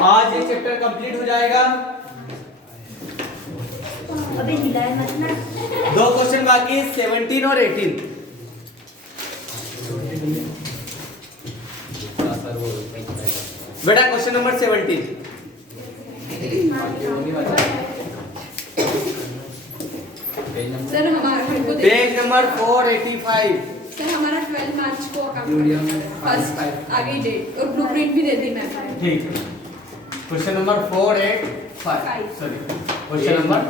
आज ये chapter complete हो जाएगा। अबे हिलाए मत ना। 2 क्वेश्चन बाकी, 17 और 18। बेटा क्वेश्चन नंबर 17। सर हमारा पेज नंबर 485। सर हमारा 12 मार्च को फर्स्ट आगे डेट और ब्लूप्रिंट भी दे दी मैंने। ठीक है। Question number 485 sorry question number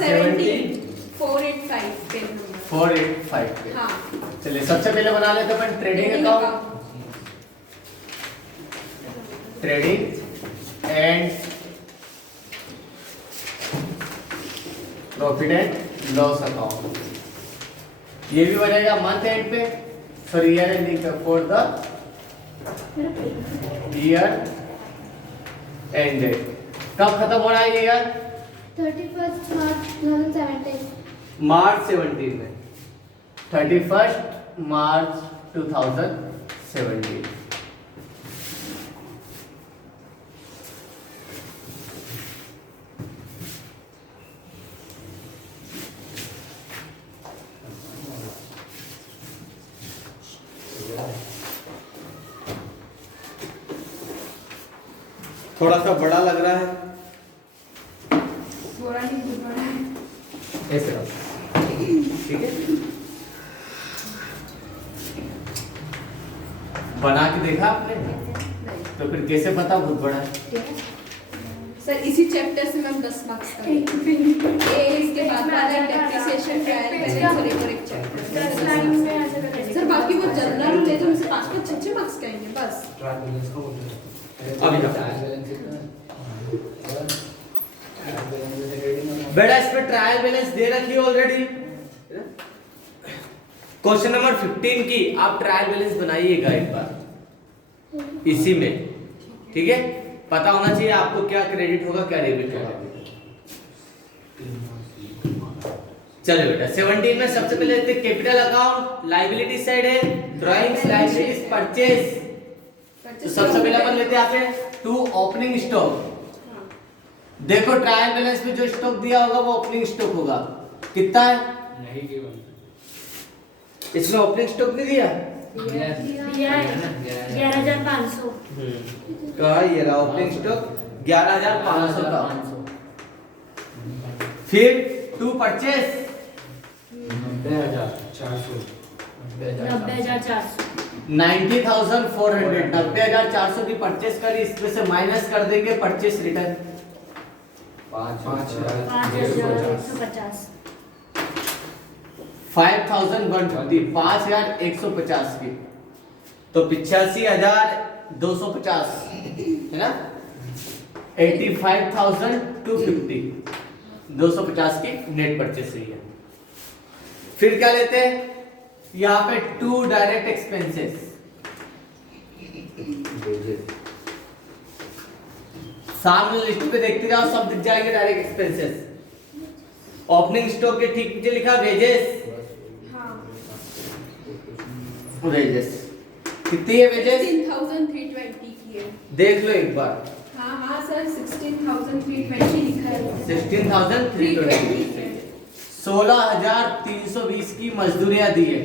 17 485 page number 485 पे। हाँ चलिए सबसे पहले बना लेते हैं अपन trading account, trading and profit and loss account. ये भी बनेगा मंथ एंड पे, सॉरी ईयर एंडिंग पे, फॉर द ईयर एंडेड। कब खत्म हो रहा है ये ईयर? 31 मार्च 2017। मार्च 17 में, 31 मार्च 2017। थोड़ा सा बड़ा लग रहा है, बोरा नहीं गुब्बारा है। ऐसे रखो, ठीक है। बना के देखा आपने? तो फिर कैसे पता बहुत बड़ा है? सर इसी चैप्टर से मैम 10 मार्क्स का ये इसके बाद वाला डेप्रिसिएशन ट्रायल बैलेंस और एक चैप्टर सर बाकी वो जनरल ले तो हमसे 5-5 6 मार्क्स का आएंगे बस। अभी बेटा इसमें ट्रायल बैलेंस दे रखी है ऑलरेडी। क्वेश्चन नंबर 15 की आप ट्रायल बैलेंस बनाइएगा एक बार इसी में, ठीक है। पता होना चाहिए आपको क्या क्रेडिट होगा क्या डेबिट होगा। चलो बेटा 17 में सबसे पहले लेते हैं कैपिटल अकाउंट। लायबिलिटी साइड है ड्राइंग्स, लायबिलिटीज, परचेज। तो सबसे पहले अपन लेते हैं यहाँ पे टू ओपनिंग स्टॉक। देखो ट्रायल बैलेंस में जो स्टॉक दिया होगा वो ओपनिंग स्टॉक होगा। कितना है? इसमें ओपनिंग स्टॉक नहीं दिया? 11,500। कहा ये रहा ओपनिंग स्टॉक 11,500 का। फिर टू परचेज 90,400। 90,400 90,400 की परचेज करी, इसमें से माइनस कर देंगे परचेज रिटर्न 5,150। 5,150 5,150 की, तो 85,250 है ना। 85,250 250 की नेट परचेज हुई है। फिर क्या लेते हैं यहाँ पे टू डायरेक्ट एक्सपेंसेस। सामने लिस्ट पे देखते जाओ सब दिख जाएंगे डायरेक्ट एक्सपेंसेस। ओपनिंग स्टॉक के ठीक नीचे लिखा वेजेस। हाँ वेजेस कितनी है वेजेस? 16,320 की है। देख लो एक बार। हाँ हाँ सर 16,320 लिखा है। 16,320 16,320 की मजदूरियां दी है।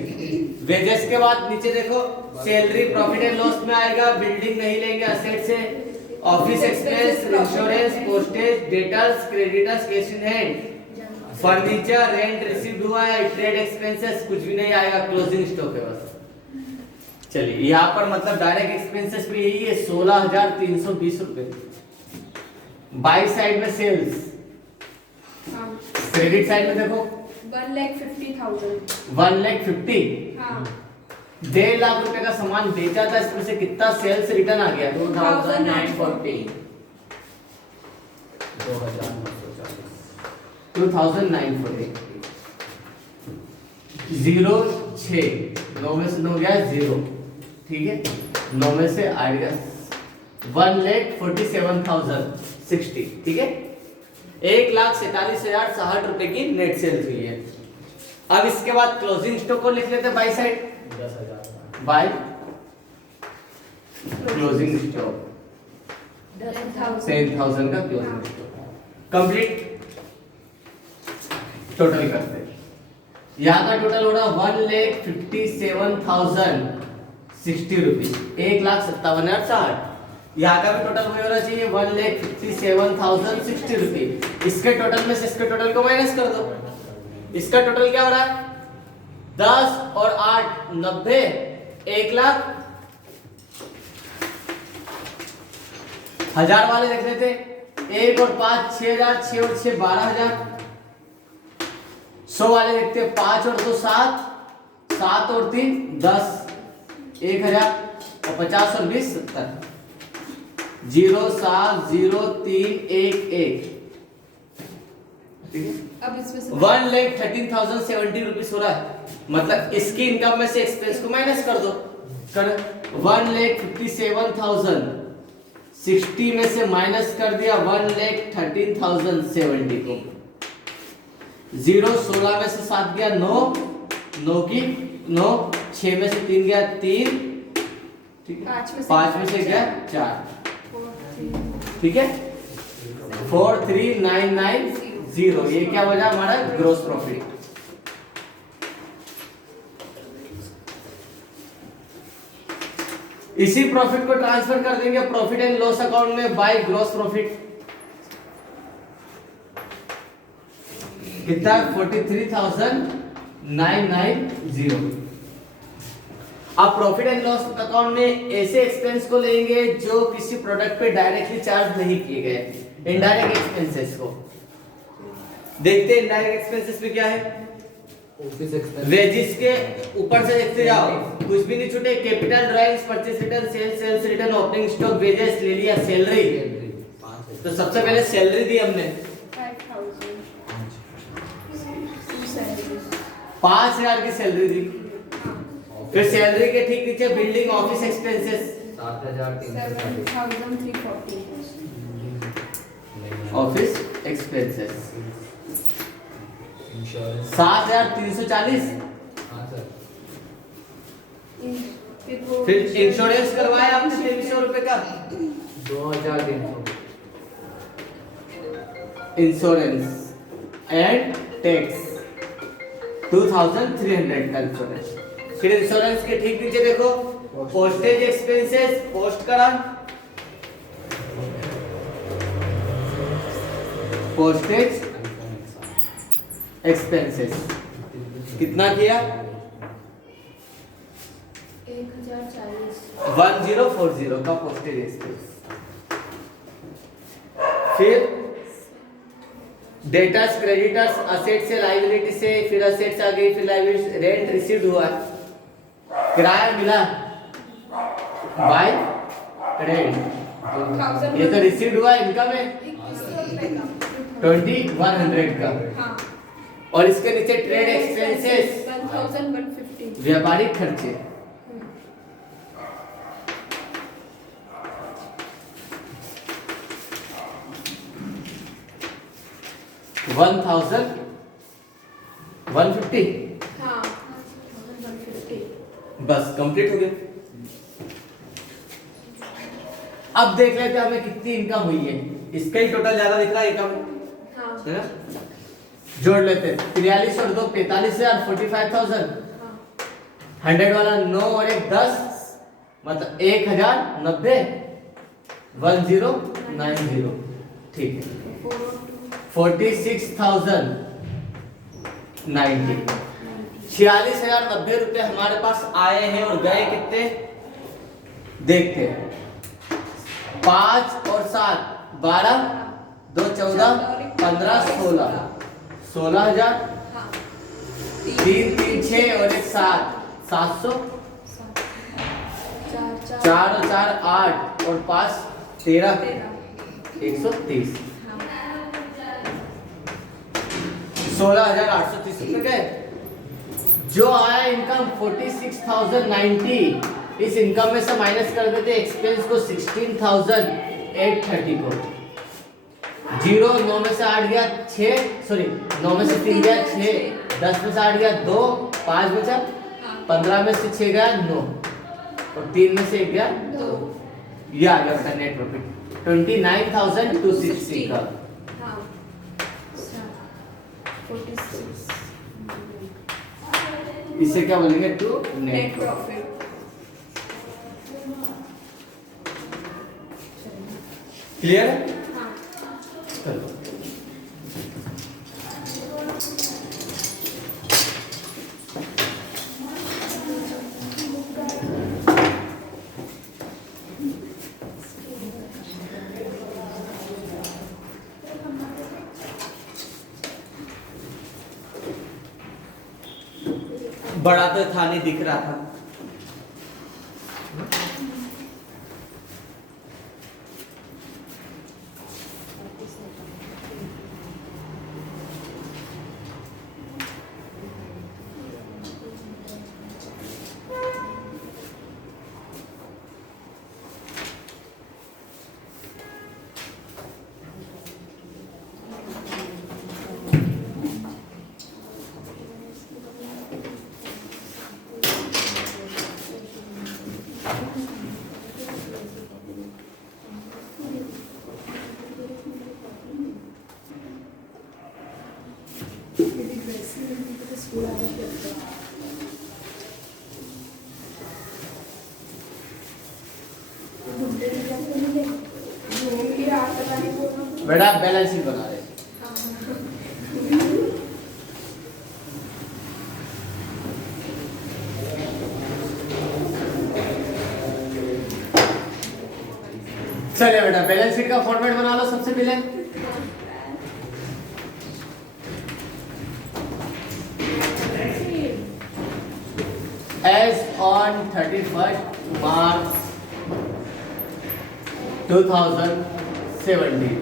वेजेस के बाद नीचे देखो सैलरी प्रॉफिट एंड लॉस में आएगा। बिल्डिंग नहीं लेंगे असेट से, office expense, insurance, postage, debtors, creditors, cash in hand, furniture, rent received हुआ है, ट्रेड एक्सपेंसेस कुछ भी नहीं आएगा, क्लोजिंग स्टॉक है बस। चलिए यहाँ पर मतलब डायरेक्ट एक्सपेंसेस भी यही है 16,320 रुपए। बाई साइड में सेल्स, हाँ क्रेडिट साइड में देखो 1,50,000। 1,50,000 हाँ 1.5 लाख रुपए का सामान बेचा था, इसमें से कितना सेल्स रिटर्न आ गया? 2,940। 2,940 0 6 9 में से 9 गया 0, ठीक है। 9 में से आएगा 1,47,060, ठीक है। 1,47,060 रुपए की नेट सेल्स हुई है। अब इसके बाद क्लोजिंग स्टॉक को लिख लेते हैं by side. 10,000 by closing stock 10,000 का क्लोजिंग स्टॉक कंप्लीट। टोटल करते हैं, यहाँ का टोटल हो रहा 1,57,060 रुपीज, 1,57,060। यहाँ का भी टोटल वही होना चाहिए 1,57,060 रुपीज। इसके टोटल में से इसके टोटल को माइनस कर दो। इसका टोटल क्या हो रहा है 10 और 8 90, 1,00,000। 1000 वाले देख लेते, 1 और 5 6,000, 6 और 6 12,000। 100 वाले देखते, 5 और 2 7, 7 और 3 10, 1,000 और 50 और 20 70, 0 7 0 3 1 1। अब इसमें से 1,13,070 रुपीज हो रहा है। मतलब इसकी इनकम में से एक्सपेंस को माइनस कर दो। कर 1,57,060 में से माइनस कर दिया 1,13,070 को। 0 16 में से 7 गया 9, 9 की 9, 6 में से 3 गया 3, ठीक है, 5 में से गया 4, ठीक है, 4,3,990। ये क्या बचा हमारा ग्रोस प्रॉफिट। इसी प्रॉफिट को ट्रांसफर कर देंगे प्रॉफिट एंड लॉस अकाउंट में बाय ग्रोस प्रॉफिट। कितना 43,990। अब प्रॉफिट एंड लॉस अकाउंट में ऐसे एक्सपेंस को लेंगे जो किसी प्रोडक्ट पे डायरेक्टली चार्ज नहीं किए गए, इनडायरेक्ट एक्सपेंसेस को देखते हैं। इनडायरेक्ट एक्सपेंसेस में क्या है, ऑफिस एक्सपेंस, वेजेस के ऊपर से देखते जाओ, कुछ भी नहीं छूटे। Capital drawings, purchase return, sales return, opening stock, wages ले लिया, सैलरी। तो सबसे पहले सैलरी दी हमने 5,000 की सैलरी दी। फिर सैलरी के ठीक नीचे building office expenses 7,340। Office expenses insurance 7,340। हाँ सर, फिर इंश्योरेंस करवाया हमने 2300 रुपए का 2,300। इंश्योरेंस एंड टैक्स 2,300 का इंश्योरेंस। फिर इंश्योरेंस के ठीक नीचे देखो पोस्टेज एक्सपेंसेस, पोस्ट करा, पोस्टेज एक्सपेंसेस कितना किया 1040 का पोस्टेज एक्सपेंस। फिर डेटर्स, क्रेडिटर्स, असेट से लायबिलिटी से, फिर असेट्स आ गई, फिर लायबिलिटी, रेंट रिसीव्ड हुआ, किराया मिला बाय रेंट, ये तो रिसीव्ड हुआ, इनकम है 2,100 का। हाँ, और इसके नीचे ट्रेड एक्सपेंसेस 1,150। व्यापारिक खर्चे 1,150। हाँ, 1,150। बस कंप्लीट हो गया। अब देख लेते हैं हमें कितनी इनकम हुई है। इसका ही टोटल ज्यादा दिख रहा है इनकम, हाँ, है ना? जोड़ लेते हैं 43 और 2 45,000, 45,000। 100 वाला 9 और 1 10, मतलब 1,090, 1090, ठीक है। 46,090, 46,090 रुपए हमारे पास आए हैं और गए कितने देखते हैं। 5 और 7 12, 2 14, 15 16, 16,000, 3 3 6 और 1 7, 700, 4 और 4 8 और 5 13, 130, 16,830 रुपए गए। जो आया इनकम 46,090, इस इनकम में से माइनस कर देते एक्सपेंस को 16,830 को। 0 9 में से 8 गया 6, सॉरी 9 में से 3 गया 6, 10 में से 8 गया 2, 5 बचा, 15 में से 6 गया 9 और 3 में से 1 गया 2। ये आ गया अपना नेट प्रॉफिट। 29,260 का। हाँ 46 इसे क्या बोलेंगे? To net net profit. Clear है? हाँ चलो बड़ा तो था नहीं, दिख रहा था। बेटा बैलेंस शीट बना रहे। चलिए बेटा बैलेंस शीट का फॉर्मेट बना लो सबसे पहले। As on 31st March 2017,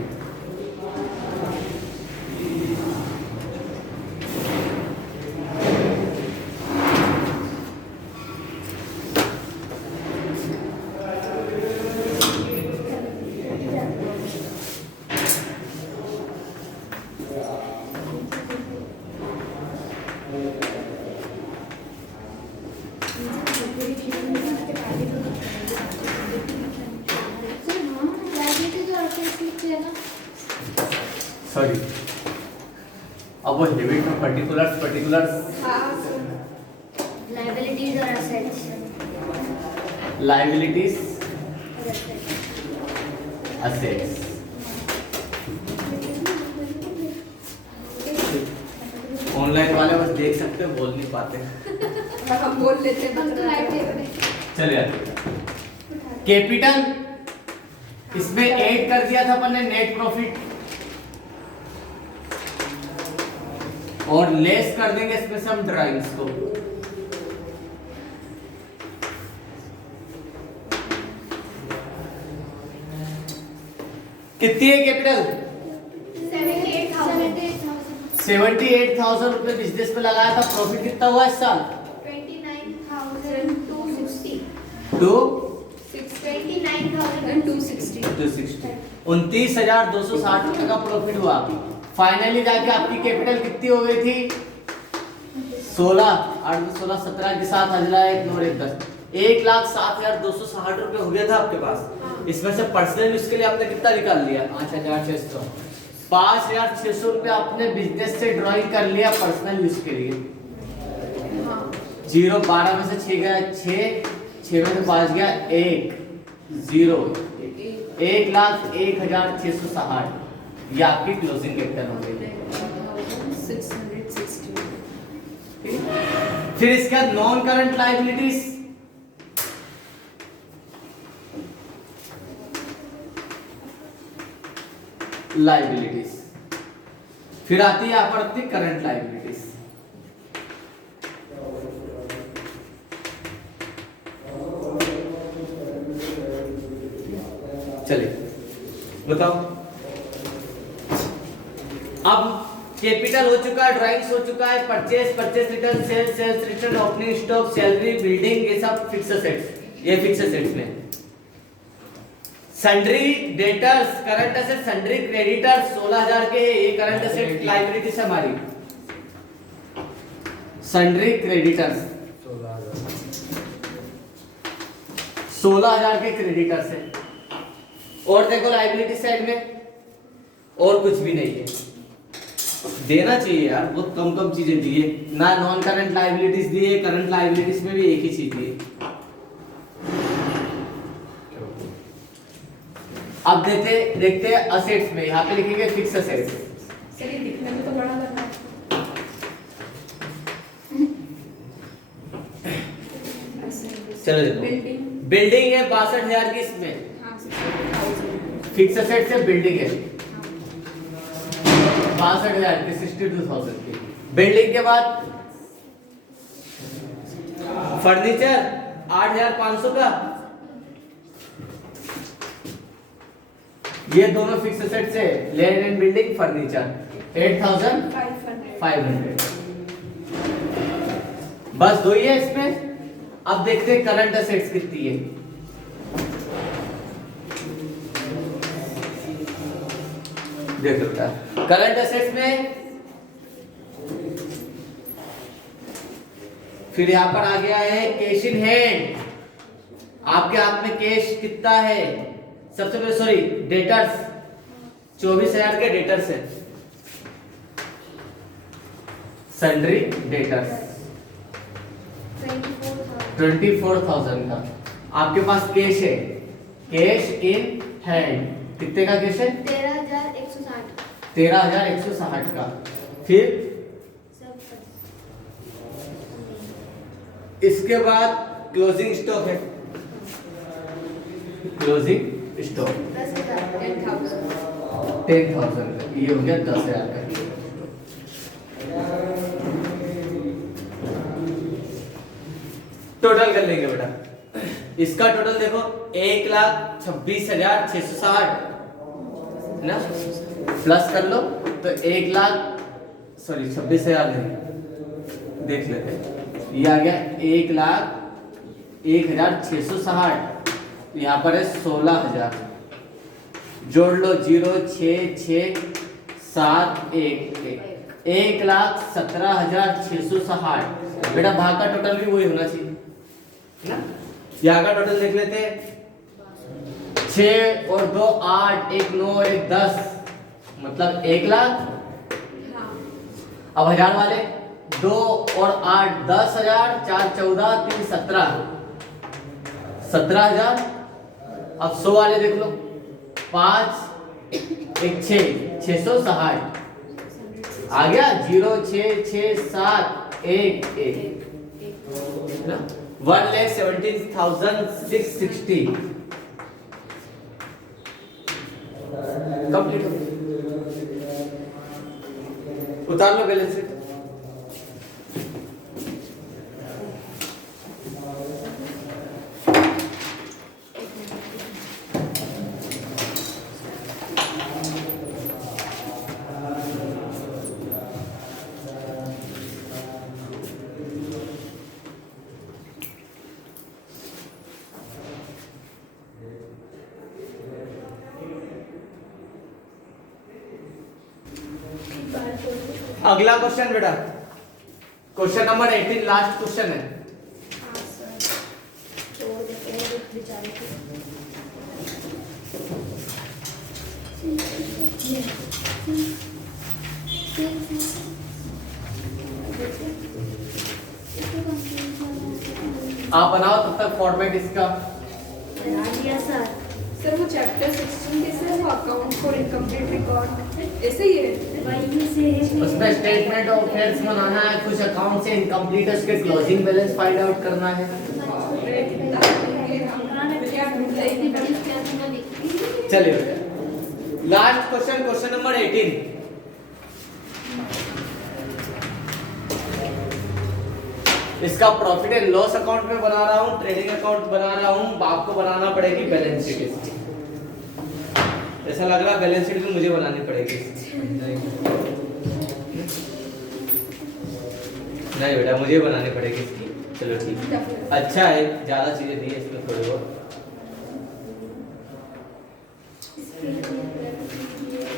sorry अब वो लिमिट में पर्टिकुलर्स हाँ लायबिलिटीज और एसेट्स लाइबिलिटीज असेट्स। ऑनलाइन वाले बस देख सकते हो, बोल नहीं पाते। हम बोल लेते हैं बता रहे। चलिए कैपिटल इसमें ऐड कर दिया था अपन ने नेट प्रॉफिट, और लेस कर देंगे इसमें से हम ड्राइंग्स को। कितनी है कैपिटल? 78,000 रुपए बिजनेस में लगाया था। प्रॉफिट कितना हुआ इस साल? 29,260 टू 29,260 29,260 रुपए का प्रॉफिट हुआ। फाइनली जाके आपकी कैपिटल कितनी हो गई थी? 16 17 के साथ हजला 1 9 1 10 1,07,260 रुपए हो गया था आपके पास। इसमें से पर्सनल यूज के लिए आपने कितना निकाल लिया? 5,600। 5,600 रुपए आपने बिजनेस से ड्राइंग कर लिया पर्सनल यूज के लिए। 0 12 में से 6 गया 6 में से 5 गया 1 0 1,01,660। ये आपकी क्लोजिंग कैपिटल हो गई। 660 फिर इसके बाद नॉन करंट लायबिलिटीज। लायबिलिटीज फिर आती है यहाँ पर अपनी करंट लायबिलिटीज। चलिए बताओ, अब कैपिटल हो चुका है, ड्राइंग्स हो चुका है, purchase return, sales return, opening stock, salary, building, ये सब फिक्स एसेट्स। ये फिक्स एसेट्स में sundry debtors, current asset, sundry creditors 16,000 के, ये करंट एसेट लायबिलिटीज हमारी। सन्ड्री क्रेडिटर्स 16,000 के क्रेडिटर्स है। और देखो लायबिलिटी साइड में और कुछ भी नहीं है। देना चाहिए यार, बहुत कम कम चीजें दी है ना। नॉन करंट लायबिलिटीज दी है, करंट लायबिलिटीज में भी एक ही चीज दी है। अब देखते हैं असेट्स में, यहाँ पे लिखेंगे फिक्स असेट्स। सर ये दिखने में तो बड़ा लग रहा है। चलो देखो, बिल्डिंग बिल्डिंग है 62,000 की, इसमें हाँ 62,000 फिक्स असेट से बिल्डिंग है 62,000 की, 62,000 की। बिल्डिंग के बाद फर्नीचर 8,500 का, ये दोनों फिक्स असेट से, लैंड एंड बिल्डिंग फर्नीचर 8,500। बस दो ही है इसमें। अब देखते हैं करंट असेट्स कितनी है। देख सकता है करंट असेट्स में, फिर यहां पर आ गया है कैश इन हैंड। आपके हाथ में कैश कितना है? सबसे पहले सॉरी डेटर्स 24,000 के डेटर्स है। सन्ड्री डेटर्स 24,000 का। आपके पास कैश है, कैश इन हैंड कितने का कैश है? 13,160। 13,160 का। फिर इसके बाद क्लोजिंग स्टॉक है, क्लोजिंग स्टॉक 10,000 का, ये हो गया 10,000 का। टोटल कर लेंगे बेटा, इसका टोटल देखो 1,26,660 ना, प्लस कर लो तो 26,000 नहीं, देख लेते हैं। ये आ गया 1,01,660, यहाँ पर है 16,000, जोड़ लो 0 6 6 7 1 1,17,660। बेटा भाग का टोटल भी वही होना चाहिए ना। यहाँ का टोटल देख लेते हैं, 6 और 2 8, 1 9 और 1 10, मतलब 1,00,000। अब हजार वाले 2 और 8 10,000, 4 14 3 17, 17,000। अब 100 वाले देख लो, 5 1 6 660 आ गया, 0 6 6 7 1 1 ना, 1,17,660 कंप्लीट हो गया। उतार लो बैलेंस शीट। अगला क्वेश्चन बेटा, क्वेश्चन नंबर 18, लास्ट क्वेश्चन है। आप बनाओ तब तक फॉर्मेट इसका। सर वो चैप्टर 16 कैसे है, वो अकाउंट फॉर इनकम्प्लीट रिकॉर्ड ऐसे ही है। उसमें स्टेटमेंट ऑफ अफेयर्स बनाना है, कुछ अकाउंट से इनकम्प्लीट है, उसके क्लोजिंग बैलेंस फाइंड आउट करना है। चलिए लास्ट क्वेश्चन, क्वेश्चन नंबर 18। इसका प्रॉफिट एंड लॉस अकाउंट में बना रहा हूँ, ट्रेडिंग अकाउंट बना रहा हूँ, आपको बनाना पड़ेगी बैलेंस शीट इसकी। ऐसा लग रहा है बैलेंस शीट भी मुझे बनानी पड़ेगी। नहीं बेटा मुझे बनानी पड़ेगी इसकी। चलो ठीक है, अच्छा है, ज्यादा चीजें दी है इसमें थोड़ी बहुत।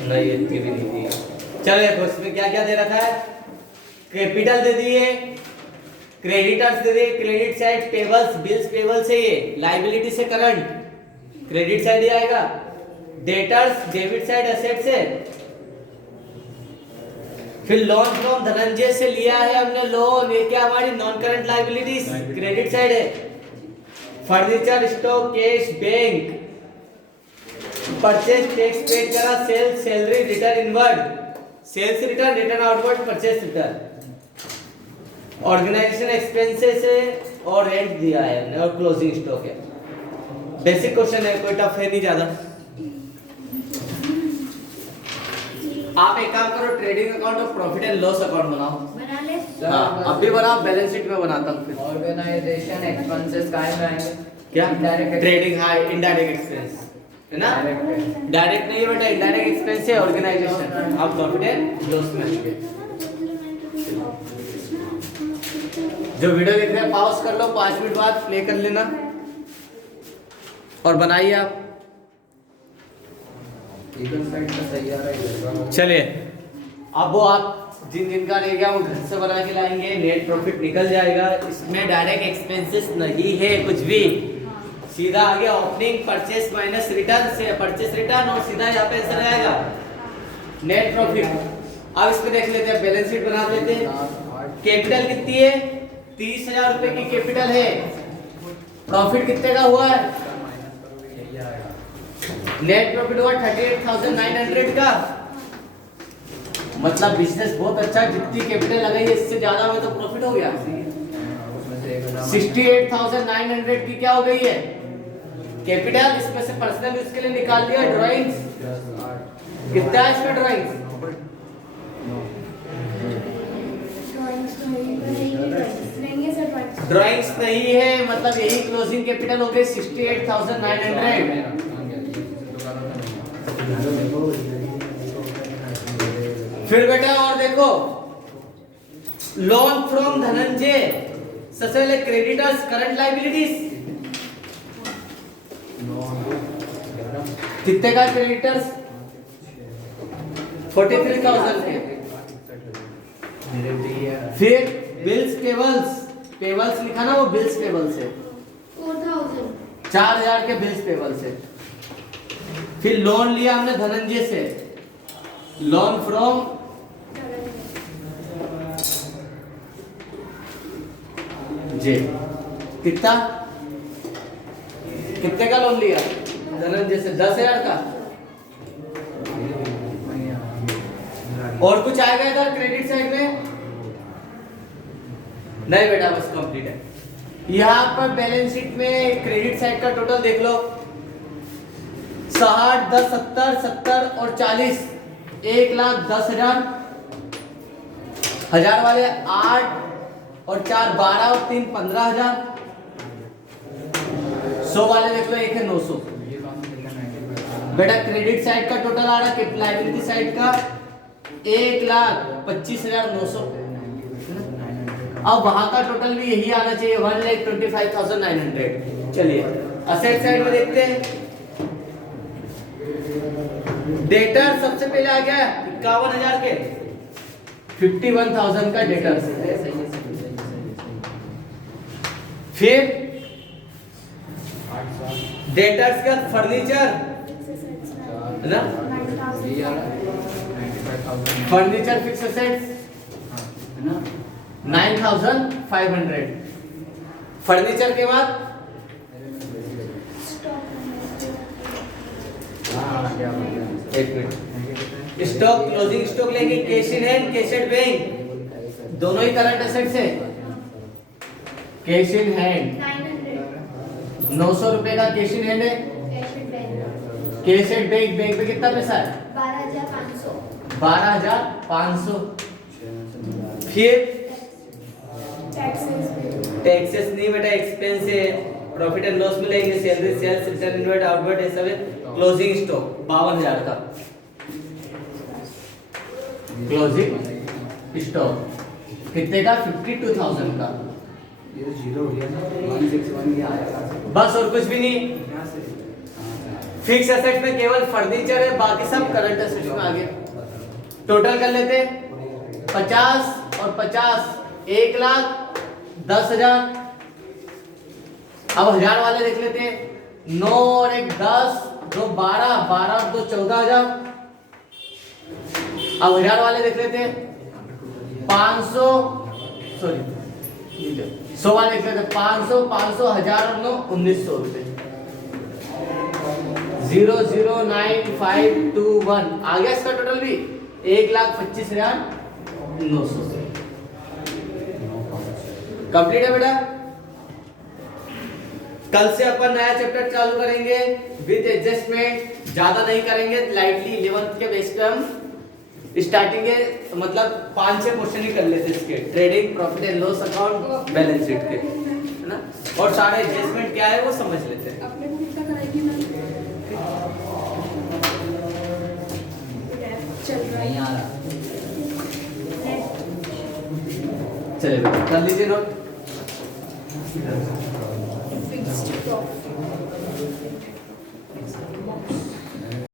नहीं इतनी भी नहीं दी। चलो देखो इसमें क्या क्या दे रखा है, कैपिटल दे दिए, क्रेडिटर्स दे दिए, credit side payables bills payable से, ये लायबिलिटी से करंट क्रेडिट साइड ही आएगा, डेटर्स डेबिट साइड एसेट से। फिर लोन फ्रॉम धनंजय से लिया है हमने लोन, ये क्या हमारी non current liabilities credit side है। Furniture stock cash bank, purchase tax paid करा, sales salary return inward, sales return return outward purchase return, organisation expenses है और रेंट दिया है हमने और क्लोजिंग स्टॉक है। बेसिक क्वेश्चन है, कोई टफ है नहीं ज्यादा। आप एक काम करो, ट्रेडिंग अकाउंट और प्रॉफिट एंड लॉस अकाउंट बनाओ। बना ले। हाँ, अभी बनाओ, बैलेंस शीट में बनाता हूँ फिर। ऑर्गेनाइजेशन एक्सपेंसेस काय में आएंगे? क्या Indirect ट्रेडिंग? हाँ, इनडायरेक्ट एक्सपेंस है ना, डायरेक्ट नहीं है बेटा, इनडायरेक्ट एक्सपेंस है ऑर्गेनाइजेशन। आप प्रॉफिट एंड लॉस में आएंगे। जो वीडियो देख रहे हैं पॉज कर लो, 5 मिनट बाद प्ले कर लेना और बनाइए आप। लीगल साइड में सही आ रहा है। चलिए, अब वो आप जिन जिन का रह गया वो घर से बना के लाएंगे, नेट प्रॉफिट निकल जाएगा। इसमें डायरेक्ट एक्सपेंसेस नहीं है कुछ भी, सीधा आ गया ओपनिंग परचेस माइनस रिटर्न से परचेस रिटर्न और सीधा यहाँ पे आंसर आएगा नेट प्रॉफिट। अब इसको देख लेते हैं, बैलेंस शीट बना लेते हैं। कैपिटल कितनी है? 30,000 रुपए की कैपिटल है। प्रॉफिट कितने का हुआ है? नेट प्रॉफिट हुआ 38,900 का। मतलब बिजनेस बहुत अच्छा, जितनी कैपिटल लगाई है इससे ज्यादा में तो प्रॉफिट हो गया। 68,900 की क्या हो गई है कैपिटल, इसमें से पर्सनल यूज के लिए निकाल दिया। ड्राइंग्स कितना है इसमें? ड्राइंग्स नहीं है, मतलब यही क्लोजिंग कैपिटल हो गई 68,900। फिर बेटा और देखो, लोन फ्रॉम धनंजय, सबसे पहले क्रेडिटर्स करंट लायबिलिटीज कितने का? क्रेडिटर्स 43,000 के। फिर बिल्स पेबल्स, पेबल्स लिखा ना, वो बिल्स पेबल्स है 4,000 के बिल्स पेबल्स है। फिर लोन लिया हमने धनंजय से, लोन फ्रॉम जे, कितना? कितने का लोन लिया धनंजय से? 10,000 का। और कुछ आएगा इधर क्रेडिट साइड में? नहीं बेटा, बस कंप्लीट है। यहाँ पर बैलेंस शीट में क्रेडिट साइड का टोटल देख लो, 60, 10, 70, 70 और 40, 1,10,000। 1000 वाले 8 और 4 12 और 3 15,000। 100 वाले देख लो, 1 है 900। बेटा क्रेडिट साइड का टोटल आ रहा है, लायबिलिटी साइड का 1,25,900। अब वहां का टोटल भी यही आना चाहिए, 1,25,900। चलिए असेट साइड में देखते हैं। डेटर सबसे पहले आ गया 51,000 के, 51,000 का डेटर। फिर डेटर्स का फर्नीचर है ना, फर्नीचर फिक्स एसेट्स है ना 9,500। फर्नीचर के बाद एक मिनट, स्टॉक क्लोजिंग स्टॉक लेंगे, cash in hand, cash at bank, दोनों ही करंट एसेट्स है। कैश इन हैंड 900 रुपए का कैश इन हैंड है। कैश एट बैंक, बैंक पे कितना पैसा है? 12,500। फिर टैक्सेस नहीं बेटा, एक्सपेंस है, प्रॉफिट एंड लॉस में लेंगे, salary, sales return inward outward, ये सब है। क्लोजिंग स्टॉक 52,000 का। क्लोजिंग स्टॉक कितने का? 52,000 का। ये जीरो हो गया ना, 161 ये आएगा बस और कुछ भी नहीं। फिक्स एसेट में केवल फर्नीचर है, बाकी सब करंट एसेट्स में आ गए। टोटल कर लेते 50 और 50, 1,10,000। अब 1000 वाले देख लेते हैं, 9 और 1 10, 2 12, 12 और तो 14,000। अब 1000 वाले देख लेते हैं। 500 सॉरी 100 वाले देख लेते हैं। 500 500 1000 और 9 1900 रुपए। 00951 आ गया इसका टोटल भी 1,25,900 से कंप्लीट है बेटा। कल से अपन नया चैप्टर चालू करेंगे विद एडजस्टमेंट, ज्यादा नहीं करेंगे, लाइटली 11th के बेस पे हम स्टार्टिंग है, मतलब 5-6 क्वेश्चन ही कर लेते इसके, trading, profit and loss account, balance sheet के, है ना, और सारे एडजस्टमेंट क्या है वो समझ लेते हैं। अपने को कितना कराएगी मैम? चल रहा है। नहीं आ रहा। चलिए बेटा कर लीजिए नोट।